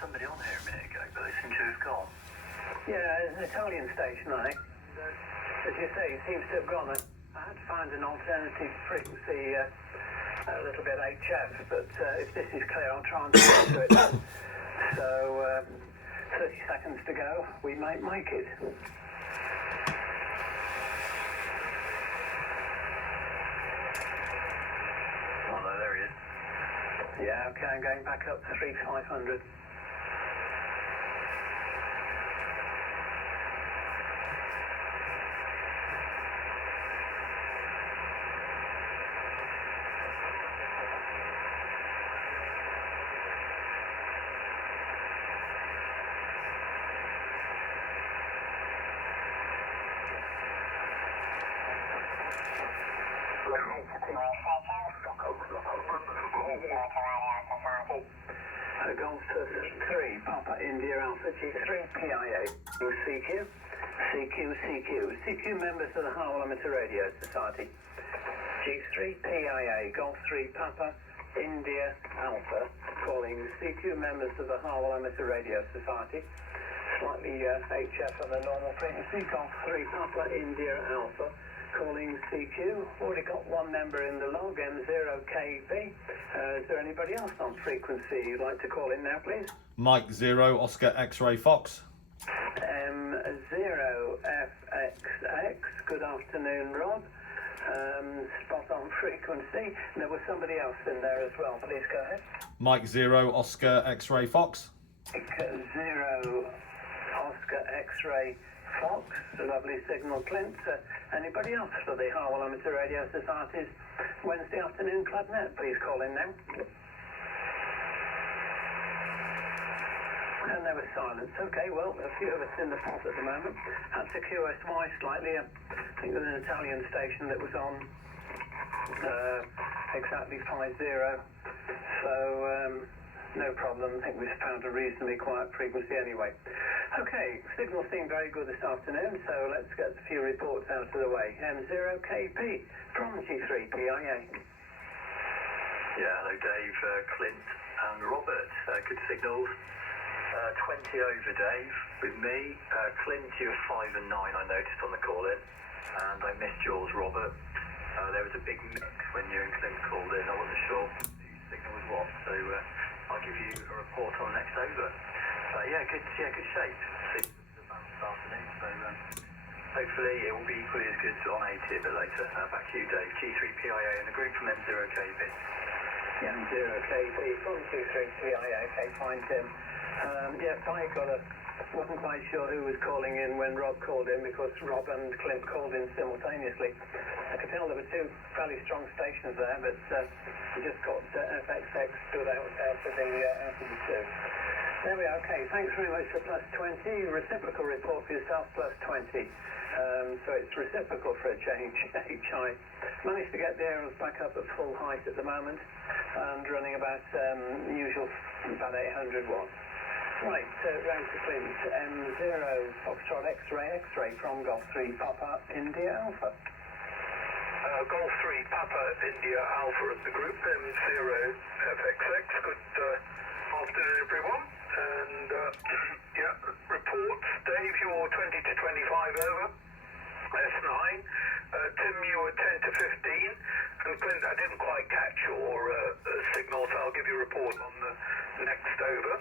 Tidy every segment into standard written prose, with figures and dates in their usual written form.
somebody on here a minute ago, but they seem to have gone. Yeah, it's an Italian station, I think. As you say, it seems to have gone. I had to find an alternative frequency, a little bit HF, but if this is clear, I'll try and switch to it. So, 30 seconds to go. We might make it. Oh no, there he is. Yeah, okay, I'm going back up 3500. Golf 3, Papa India Alpha G3 PIA, CQ, CQ members of the Harwell ARS Radio Society, G3 PIA, Golf 3 Papa India Alpha, calling CQ members of the Harwell ARS Radio Society, slightly HF on the normal frequency, Golf 3 Papa India Alpha, calling CQ. Already got one member in the log, M0KB. Is there anybody else on frequency you'd like to call in now, please? Mike 0 Oscar X-Ray Fox. M0FXX. Good afternoon, Rob. Spot on frequency. There was somebody else in there as well. Please go ahead. Mike 0 Oscar X-Ray Fox. Mike 0 Oscar X-Ray Fox, lovely signal, Clint. Anybody else for the Harwell ARS Radio Society's Wednesday afternoon club net? Please call in now. And there was silence. Okay, well, a few of us in the pot at the moment. Had to QSY slightly. I think there was an Italian station that was on exactly 50. So, no problem. I think we've found a reasonably quiet frequency anyway. Okay, signal seemed very good this afternoon, so let's get a few reports out of the way. M0KP from G3PIA. Yeah, hello Dave, Clint and Robert. Good signals. 20 over Dave with me. Clint, you were 5 and 9 I noticed on the call-in, and I missed yours, Robert. There was a big mix when you and Clint called in. I wasn't sure whose signal was what, so I'll give you a report on next over. Yeah, good shape. This afternoon, so hopefully it will be equally as good on 80 a bit later. Back to you, Dave. G3PIA in the group from M0KB. Yeah, M0KB from G3PIA. Okay, fine, Tim. Yes, wasn't quite sure who was calling in when Rob called in, because Rob and Clint called in simultaneously. I could tell there were two fairly strong stations there, but we just got FXX stood out of the two. There we are. Okay, thanks very much for plus 20. Reciprocal report for yourself, plus 20. So it's reciprocal for a change. HI managed to get the aerials back up at full height at the moment, and running about usual about 800 watts. Right, round to Clint. M0 Foxtrot X-ray from Golf 3 Papa India Alpha. Golf 3 Papa India Alpha at the group, M0 FXX. Good afternoon, everyone. And yeah, reports. Dave, you're 20 to 25 over. S9. Tim, you were 10 to 15. And Clint, I didn't quite catch your signal, so I'll give you a report on the next over.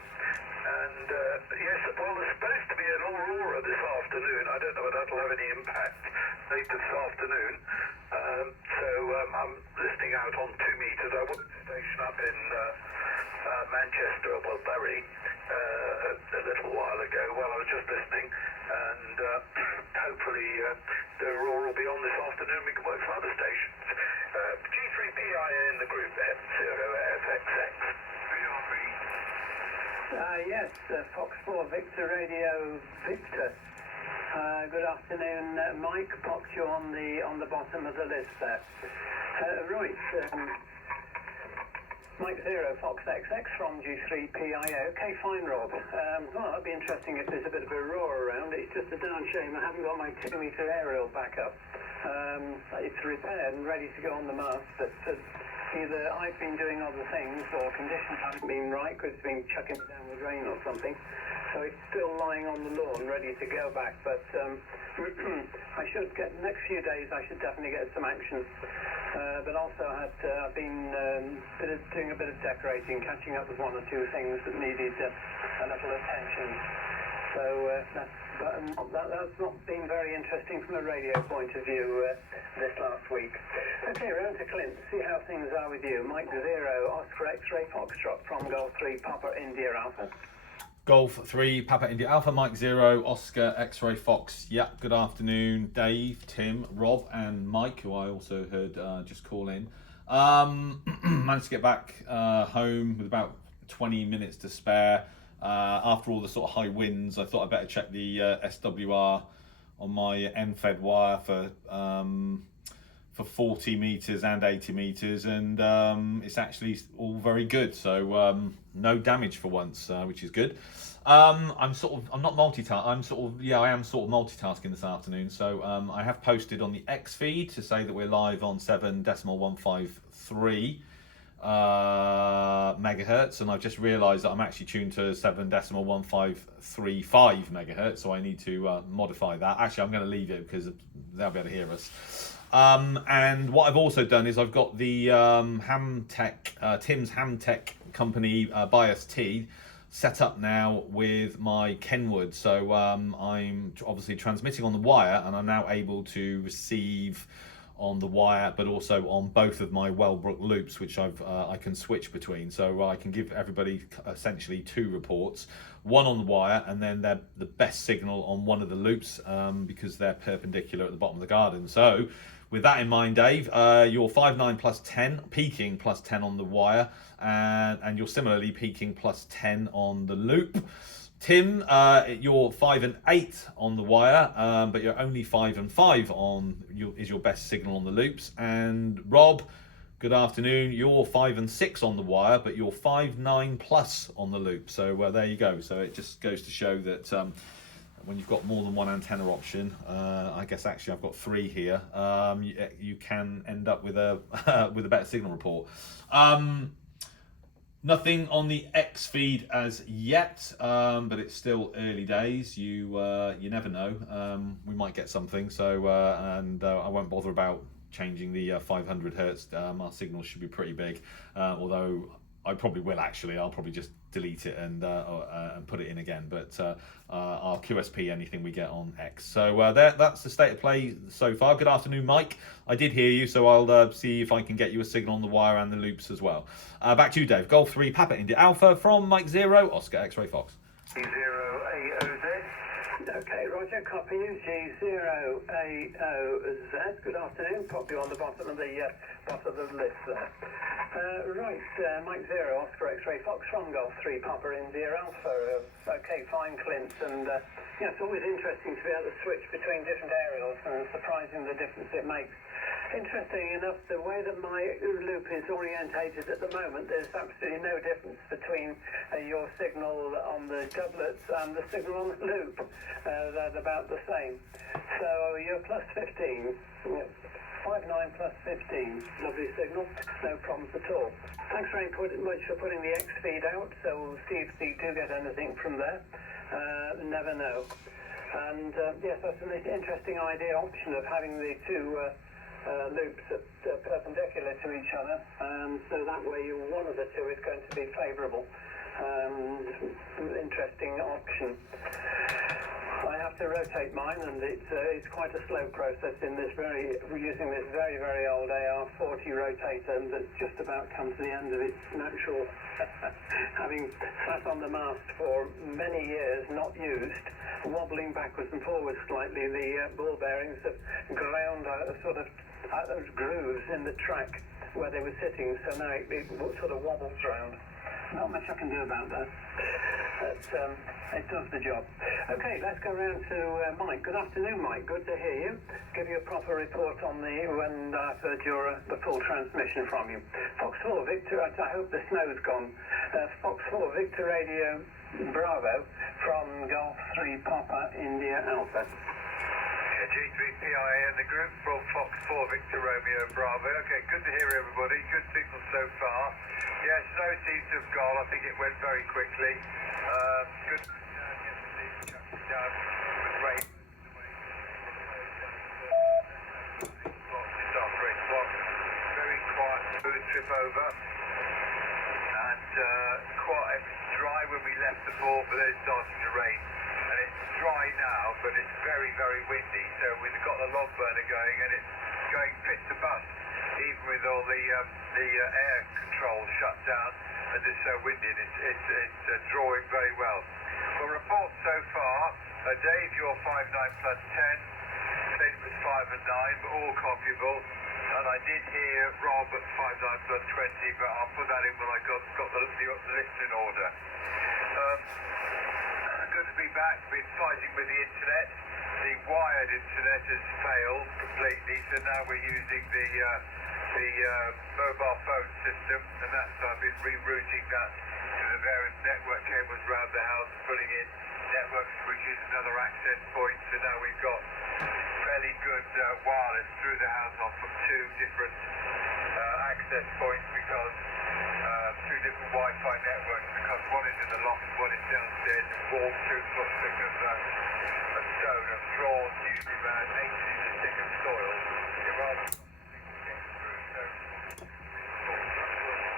And yes, well, there's supposed to be an aurora this afternoon. I don't know whether that'll have any impact later this afternoon. So I'm listening out on 2 meters. I was at a station up in Manchester, well, Bury, a little while ago while I was just listening. And hopefully the aurora will be on this afternoon. We can work from other stations. G3PIA in the group, M0FXX. Yes, Fox 4 Victor Radio Victor. Good afternoon, Mike. Popped you on the bottom of the list there. Right, Mike 0 Fox XX from G3PIA. Okay, fine, Rob. Well, that'd be interesting if there's a bit of a roar around. It's just a darn shame I haven't got my 2-meter aerial back up. It's repaired and ready to go on the mast, but either I've been doing other things or conditions haven't been right because it's been chucking it down with rain or something. So it's still lying on the lawn, ready to go back. But I should get, next few days, I should definitely get some action. But also I've been doing a bit of decorating, catching up with one or two things that needed a little attention. So that's not been very interesting from a radio point of view this last week. Okay, round to Clint, see how things are with you. Mike 0, Oscar X-Ray Foxtrot from Golf 3, Papa India Alpha. Golf 3, Papa India Alpha, Mike 0, Oscar X-Ray Fox. Yeah, good afternoon, Dave, Tim, Rob, and Mike, who I also heard just call in. Managed to get back home with about 20 minutes to spare. After all the sort of high winds, I thought I'd better check the SWR on my end-fed wire for 40 meters and 80 meters, and it's actually all very good. So no damage for once, which is good. I'm not multitasking. I am sort of multitasking this afternoon. So I have posted on the X feed to say that we're live on 7.153 megahertz, and I've just realised that I'm actually tuned to 7.1535 megahertz. So I need to modify that. Actually, I'm going to leave it because they'll be able to hear us. And what I've also done is I've got the HamTek, Tim's HamTek company Bias-T set up now with my Kenwood. So I'm obviously transmitting on the wire, and I'm now able to receive on the wire, but also on both of my Wellbrook loops, which I can switch between. So I can give everybody essentially two reports, one on the wire, and then the best signal on one of the loops, because they're perpendicular at the bottom of the garden. So with that in mind, Dave, you're 5.9 plus 10, peaking plus 10 on the wire, and you're similarly peaking plus 10 on the loop. Tim, you're 5 and 8 on the wire, but you're only 5 and 5 is your best signal on the loops. And Rob, good afternoon. You're 5 and 6 on the wire, but you're 5.9 plus on the loop. So there you go. So it just goes to show that when you've got more than one antenna option, I guess actually I've got 3 here, you can end up with a with a better signal report. Nothing on the X feed as yet, but it's still early days. You never know. We might get something. So I won't bother about changing the 500 hertz. Our signal should be pretty big, although I probably will actually. I'll probably just delete it and put it in again. But I'll QSP anything we get on X. So that's the state of play so far. Good afternoon, Mike. I did hear you, so I'll see if I can get you a signal on the wire and the loops as well. Back to you, Dave. Golf 3, Papa India Alpha from Mike 0, Oscar X-Ray Fox. 0 AOZ. Okay, Roger, copy you, G0AOZ. Good afternoon, pop you on the bottom of the list there. Right, Mike 0, Oscar X-Ray Fox from Golf 3, Papa India Alpha. Okay, fine, Clint, and it's always interesting to be able to switch between different aerials, and surprising the difference it makes. Interesting enough, the way that my loop is orientated at the moment, there's absolutely no difference between your signal on the doublets and the signal on the loop. They're about the same. So you're plus 15. 5.9 plus 15. Lovely signal. No problems at all. Thanks very much for putting the X feed out. So we'll see if we do get anything from there. Never know. And yes, that's an interesting option of having the two loops perpendicular to each other, so that way one of the two is going to be favourable. Interesting option. I have to rotate mine, and it's quite a slow process in this using this very old AR40 rotator that's just about come to the end of its natural having sat on the mast for many years, not used, wobbling backwards and forwards slightly. The ball bearings have ground sort of those grooves in the track where they were sitting, so now it sort of wobbles around. Not much I can do about that. But it does the job. Okay, let's go round to Mike. Good afternoon, Mike. Good to hear you. Give you a proper report on when I've heard the full transmission from you. Fox 4 Victor, I hope the snow's gone. Fox 4 Victor Radio Bravo from Golf 3 Papa India Alpha. G3PIA and the group from Fox 4 Victor Romeo Bravo. Okay, good to hear everybody. Good signal so far. Yeah, snow seems to have gone. I think it went very quickly. Good yesterday, down with rain. Just after 8 o'clock. Very quiet, smooth trip over. And quite dry when we left the port, but then it started to rain. And it's dry now, but it's very, very windy. So we've got the log burner going, and it's going fit to bust, even with all the air control shut down, as it's so windy. And it's drawing very well. Well, reports so far, Dave, you're 5.9 plus 10. Same was 5 and 9, but all copyable. And I did hear Rob at 5.9 plus 20, but I'll put that in when I got the list in order. Good to be back. Been fighting with the internet. The wired internet has failed completely, so now we're using the mobile phone system, and I've been rerouting that to the various network cables around the house, putting in network switches and other access points, and now we've got fairly good wireless through the house on from 2 different access points, because 2 different Wi-Fi networks, because one is in the loft and one is downstairs, and warm 2 foot thick of stone and floors usually around 8 inches thick of soil. You're rather get through, so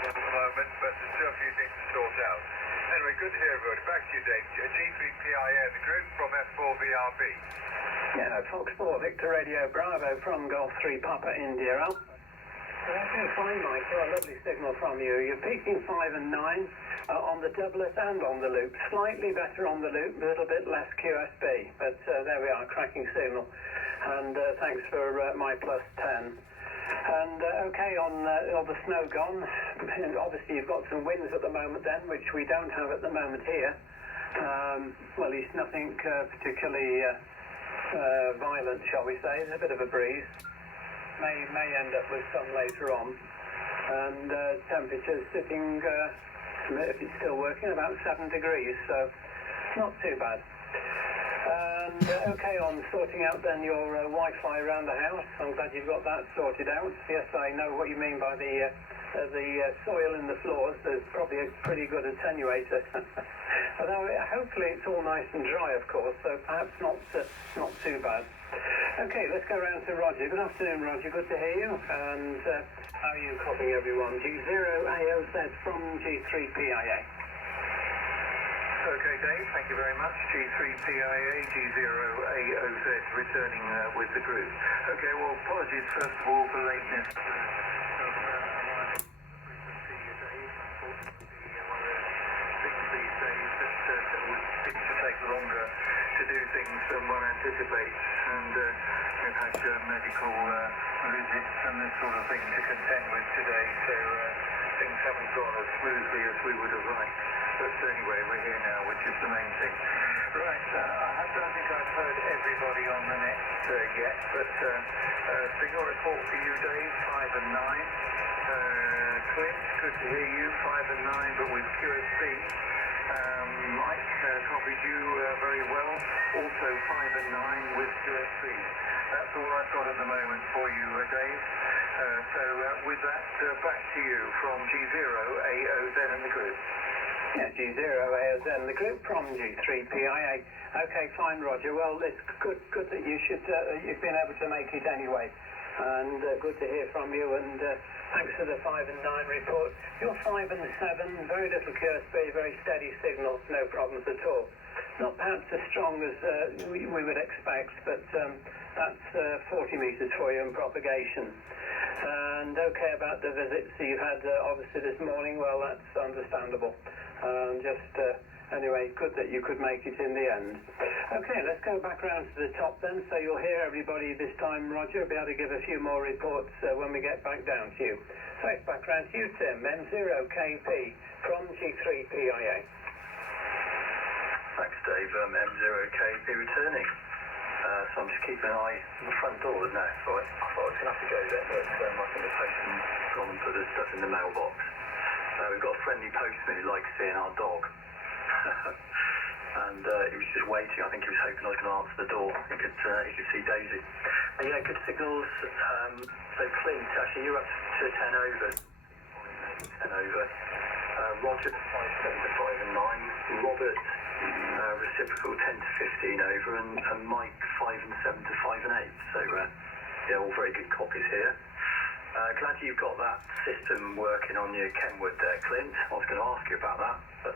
at the moment, but there's still a few things to sort out. Anyway, good to hear everybody. Back to you, Dave. G3PIA, the group from F4VRB. Yeah, Fox 4 Victor Radio Bravo from Golf 3 Papa India Alpha. Okay, fine, Mike. A lovely signal from you. You're peaking 5 and 9 on the doublet and on the loop. Slightly better on the loop, a little bit less QSB. But there we are, cracking signal. And thanks for my plus 10. And okay, on the snow gone. And obviously you've got some winds at the moment then, which we don't have at the moment here. Well, at least nothing particularly violent, shall we say. There's a bit of a breeze. May end up with some later on. And temperatures sitting, if it's still working, about 7 degrees, so not too bad. And okay, on sorting out then your Wi-Fi around the house. I'm glad you've got that sorted out. Yes, I know what you mean by the soil in the floors. There's probably a pretty good attenuator. Although hopefully it's all nice and dry, of course, so perhaps not too bad. Okay, let's go round to Roger. Good afternoon, Roger. Good to hear you. And how are you copying, everyone? G0AOZ from G3PIA. Okay, Dave, thank you very much. G3PIA, G0AOZ, returning with the group. Okay, well, apologies first of all for lateness. These days that seem to take longer to do things than one anticipates, and we've had medical visits and this sort of thing to contend with today, so things haven't gone as smoothly as we would have liked. But anyway, we're here now, which is the main thing. Right, I don't think I've heard everybody on the net yet, but signal report for you, Dave, 5 and 9. Clint, good to hear you, 5 and 9, but with QSB. Mike copied you very well, also 5 and 9 with QSB. That's all I've got at the moment for you, Dave. So with that, back to you from G0AOZ and the group. Yeah, G0AOZ and the group from G3PIA. Okay, fine, Roger. Well, it's good that you've been able to make it anyway. And good to hear from you, and thanks for the 5 and 9 report. You're 5 and 7, very little QSB, very steady signal, no problems at all. Not perhaps as strong as we would expect, but that's 40 metres for you in propagation. And okay about the visits you had obviously this morning, well, that's understandable. Anyway, good that you could make it in the end. Okay, let's go back round to the top then, so you'll hear everybody this time, Roger. Be able to give a few more reports when we get back down to you. So it's back round to you, Tim, M0KP from G3PIA. Thanks, Dave. M0KP returning. So I'm just keeping an eye on the front door now. So I thought I was going to have to go there, but I think the postman's gone and put his stuff in the mailbox. We've got a friendly postman who likes seeing our dog. and he was just waiting. I think he was hoping I was going to answer the door. He could see Daisy. Yeah, good signals. So Clint, actually you're up to 10 over. 10 over. Roger 5, 7 to 5 and 9. Robert reciprocal 10 to 15 over, and Mike 5 and 7 to 5 and 8. So yeah, all very good copies here. Glad you've got that system working on your Kenwood there, Clint. I was going to ask you about that, but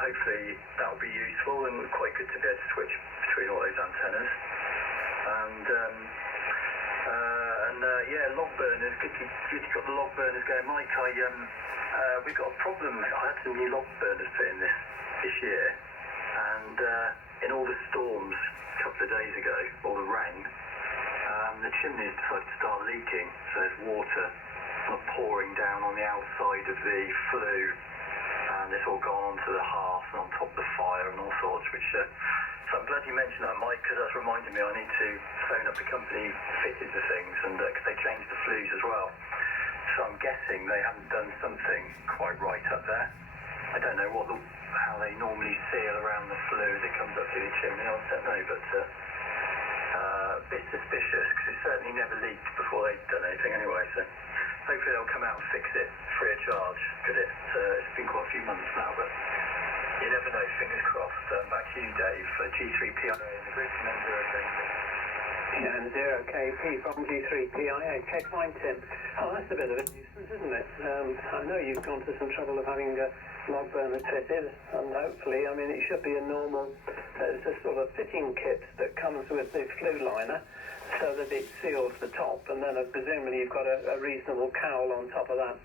hopefully that'll be useful, and quite good to be able to switch between all those antennas. Yeah, log burners. Good you got the log burners going, Mike. We've got a problem. I had some new log burners put in this year, and in all the storms a couple of days ago, all the rain, the chimneys decided to start leaking. So there's water pouring down on the outside of the flue, and it's all gone onto the hearth and on top of the fire and all sorts, which so I'm glad you mentioned that, Mike, because that's reminded me I need to phone up the company fitted the things, and because they changed the flues as well. So I'm guessing they haven't done something quite right up there. I don't know how they normally seal around the flue as it comes up through the chimney. I don't know, but a bit suspicious, because it certainly never leaked before they'd done anything anyway. So hopefully they'll come out and fix it free of charge, because it's been quite a few months now, but you never know, fingers crossed. Back to you, Dave, for G3PIA in the group, and then 0KP. Yeah, and 0KP from G3PIA. Okay, fine, Tim. Oh, that's a bit of a nuisance, isn't it? I know you've gone to some trouble of having log burners fitted, and hopefully, I mean, it should be a normal, it's a sort of fitting kit that comes with the flue liner, so that it seals the top, and then presumably you've got a reasonable cowl on top of that.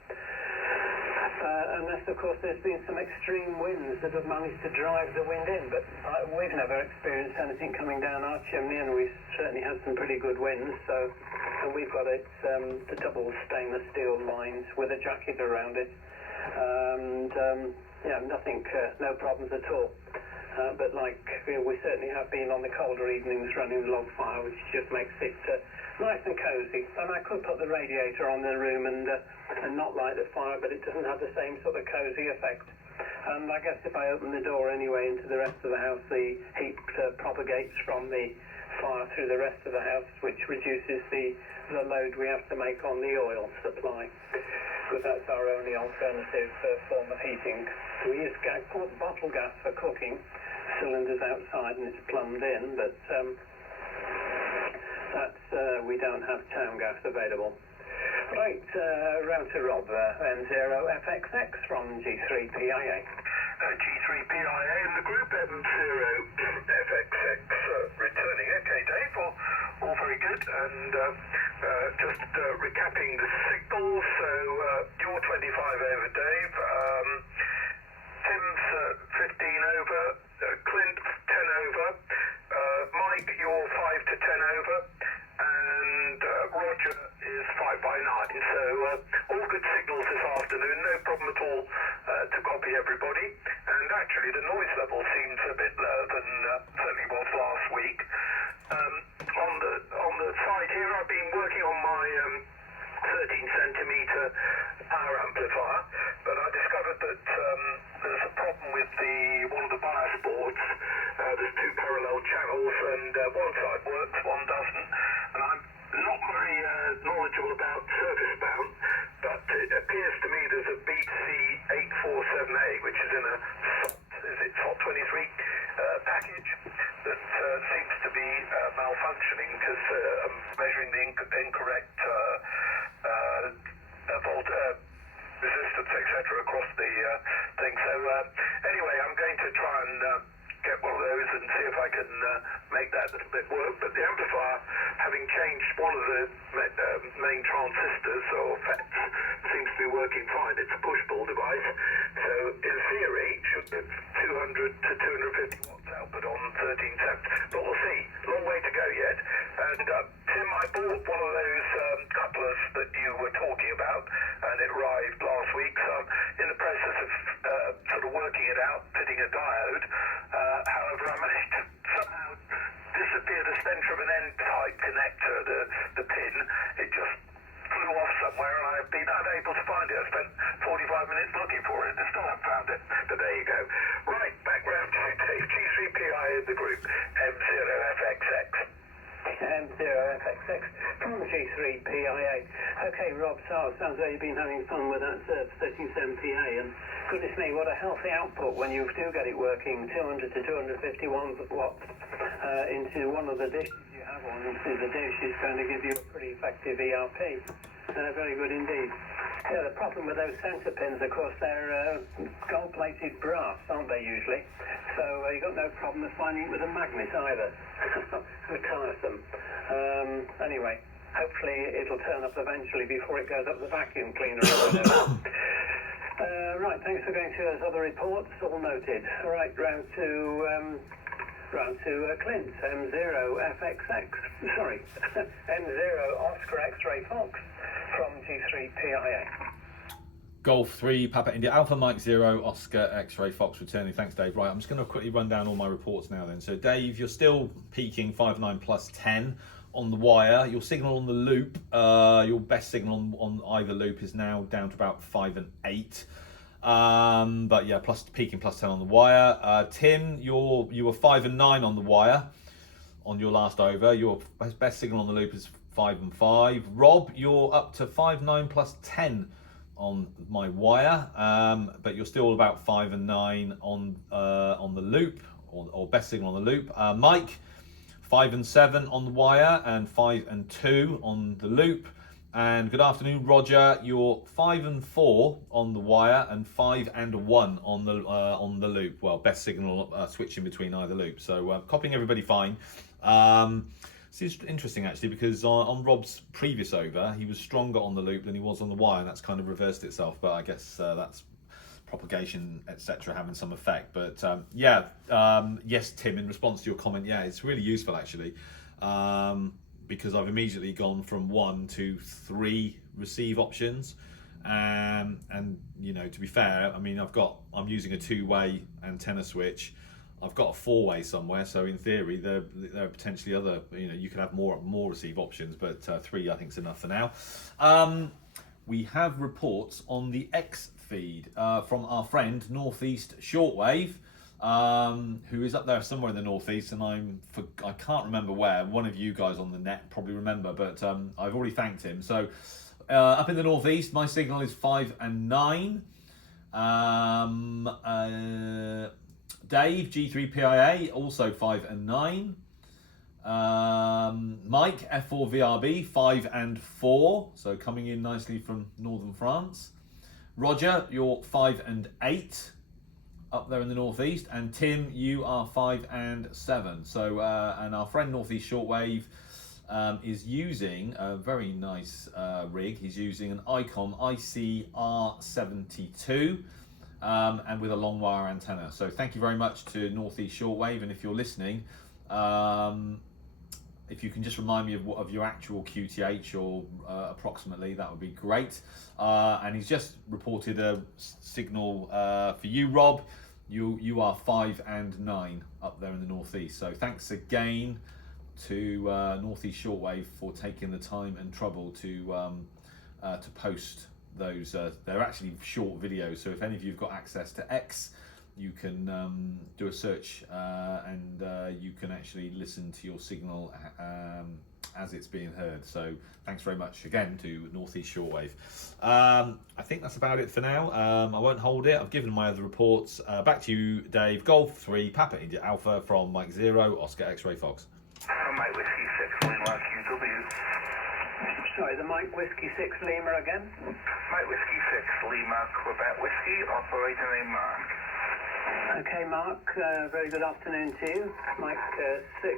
Unless, of course, there's been some extreme winds that have managed to drive the wind in, but we've never experienced anything coming down our chimney, and we've certainly had some pretty good winds, and we've got it, the double stainless steel lines with a jacket around it, and yeah, nothing, no problems at all. But we certainly have been on the colder evenings running the log fire, which just makes it nice and cosy. And I could put the radiator on the room and not light the fire, but it doesn't have the same sort of cosy effect. And I guess if I open the door anyway into the rest of the house, the heat propagates from the fire through the rest of the house, which reduces the load we have to make on the oil supply, because that's our only alternative form of heating. So we use bottle gas for cooking, cylinders outside, and it's plumbed in, but we don't have town gas available. Right, round to Rob, N0FXX from G3PIA. G3PIA in the group, M0FXX returning. Okay, Dave, all very good, and just recapping the signals. So you're 25 over, Dave. Tim's 15 over. Clint 10 over. Mike, you're 5 to 10 over. And Roger is 5 by 9. So all good signals this afternoon. No problem at all to copy everybody. And actually, the noise level seems a bit lower than certainly was last week. On the side here, I've been working on my 13-centimeter power amplifier, but I discovered that there's a problem with one of the bias boards. There's two parallel channels, and one side works, one doesn't. And I'm not very knowledgeable about surface bound, but it appears to me there's a BC847A, which is in a SOT 23 package that seems to be malfunctioning, because I'm measuring the incorrect volt resistance, etc., across the thing. So anyway, I'm going to try and get one of those and see if I can make that a little bit work. But the amplifier, having changed one of the main transistors or FETs, seems to be working fine. It's a push-pull device, so in theory it should be 200 to 250 watts output on 13 cents. But we'll see. Long way to go yet. And Tim, I bought one of those couplers that you were talking about, and it arrived last week. So I'm in the process of sort of working it out, fitting a diode. However, I managed to somehow disappear the centre of an N-type connector, the pin. It just flew off somewhere, and I've been unable to find it. I spent 45 minutes looking for it, and still haven't found it. But there you go. Right, back round T3PIA. Okay, Rob, so it sounds like you've been having fun with that 37PA, and goodness me, what a healthy output when you do get it working, 200 to 251 watts into one of the dishes you have on. Into the dish is going to give you a pretty effective ERP. Very good indeed. Yeah, the problem with those centre pins, of course, they're gold-plated brass, aren't they, usually? So you've got no problem with finding it with a magnet either. They're tiresome. Anyway, hopefully it'll turn up eventually before it goes up the vacuum cleaner or whatever. Right, thanks for going through those other reports, all noted. Right, round to Clint, M0FXX, sorry, M0 Oscar X-Ray Fox from T3PIA. Golf 3, Papa India, Alpha Mike 0, Oscar X-Ray Fox returning. Thanks, Dave. Right, I'm just going to quickly run down all my reports now then. So, Dave, you're still peaking 5.9 plus 10 on the wire. Your signal on the loop, your best signal on either loop is now down to about 5 and 8. But yeah, peaking plus 10 on the wire. Tim, you were 5 and 9 on the wire on your last over. Your best signal on the loop is 5 and 5. Rob, you're up to 5.9 plus 10 on my wire, but you're still about 5 and 9 on the loop, or best signal on the loop. Mike, 5 and 7 on the wire and 5 and 2 on the loop. And good afternoon, Roger. You're 5 and 4 on the wire and 5 and 1 on the loop. Well, best signal switching between either loop. So copying everybody fine. This is interesting actually, because on Rob's previous over, he was stronger on the loop than he was on the wire, and that's kind of reversed itself. But I guess that's propagation, etc., having some effect. But yes, Tim, in response to your comment, yeah, it's really useful actually, because I've immediately gone from 1 to 3 receive options, and you know, to be fair, I mean, I'm using a 2-way antenna switch. I've got a 4-way somewhere, so in theory there are potentially other, you know, you could have more receive options, but 3 I think is enough for now. We have reports on the X feed from our friend Northeast Shortwave, who is up there somewhere in the northeast, and I can't remember where. One of you guys on the net probably remember, but I've already thanked him. So up in the northeast, my signal is 5 and 9. Dave, G3PIA, also 5 and 9. Mike, F4VRB, 5 and 4, so coming in nicely from northern France. Roger, you're 5 and 8 up there in the northeast, and Tim, you are 5 and 7. So, and our friend Northeast Shortwave is using a very nice rig. He's using an Icom ICR72. And with a long wire antenna. So thank you very much to Northeast Shortwave, and if you're listening, if you can just remind me of your actual QTH or approximately, that would be great. And he's just reported a signal for you, Rob. You are 5 and 9 up there in the northeast. So thanks again to Northeast Shortwave for taking the time and trouble to post those. They're actually short videos, so if any of you have got access to X, you can do a search and you can actually listen to your signal as it's being heard. So thanks very much again to Northeast Shortwave. I think that's about it for now. I won't hold it. I've given my other reports. Back to you, Dave. Golf 3, Papa India Alpha from Mike 0, Oscar X-Ray Fox. Mike Whiskey 6, Lima QW. Sorry, the Mike Whiskey 6 Lima again? Mike Whiskey 6, Lima, Quebec Whiskey, operator name Mark. Okay, Mark, very good afternoon to you. Mike 6,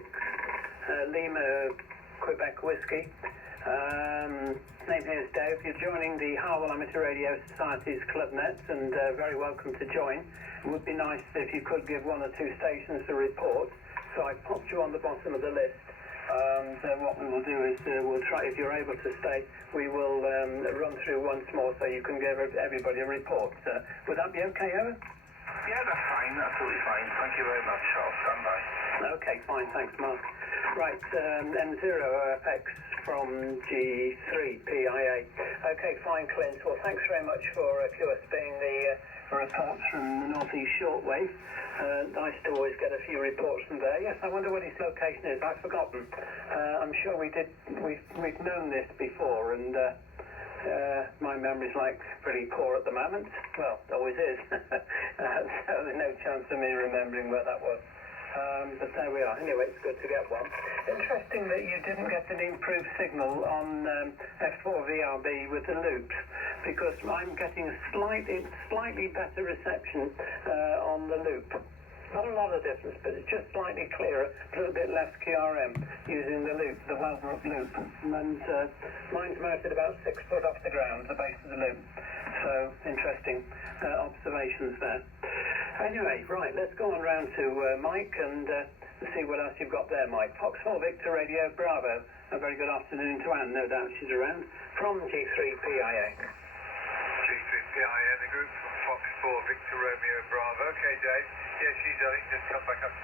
Lima, Quebec Whiskey. Name here is Dave. You're joining the Harwell Amateur Radio Society's Club Nets, and very welcome to join. It would be nice if you could give 1 or 2 stations a report, so I popped you on the bottom of the list. What we will do is we'll try, if you're able to stay, we will run through once more so you can give everybody a report. Would that be okay, Owen? Yeah, that's fine, absolutely fine. Thank you very much. I'll stand by. Okay, fine, thanks, Mark. Right, M0FX from G3PIA. Okay, fine, Clint. Well, thanks very much for QSBing the reports from the Northeast Shortwave. Nice to always get a few reports from there. Yes, I wonder what his location is. I've forgotten. I'm sure we've known this before, and my memory's pretty poor at the moment. Well, always is. So there's no chance of me remembering where that was. But there we are. Anyway, it's good to get one. Interesting that you didn't get an improved signal on F4VRB with the loops, because I'm getting a slightly better reception on the loop. Not a lot of difference, but it's just slightly clearer, a little bit less QRM using the loop, the Wellbrook loop. And mine's mounted about 6 foot off the ground, the base of the loop. So, interesting observations there. Anyway, right, let's go on round to Mike and see what else you've got there, Mike. Foxhall Victor Radio Bravo. A very good afternoon to Anne, no doubt she's around, from G3PIA. G3PIA, the group from Fox 4 Victor Romeo Bravo. Okay, Dave. Yeah, she's just come back upstairs.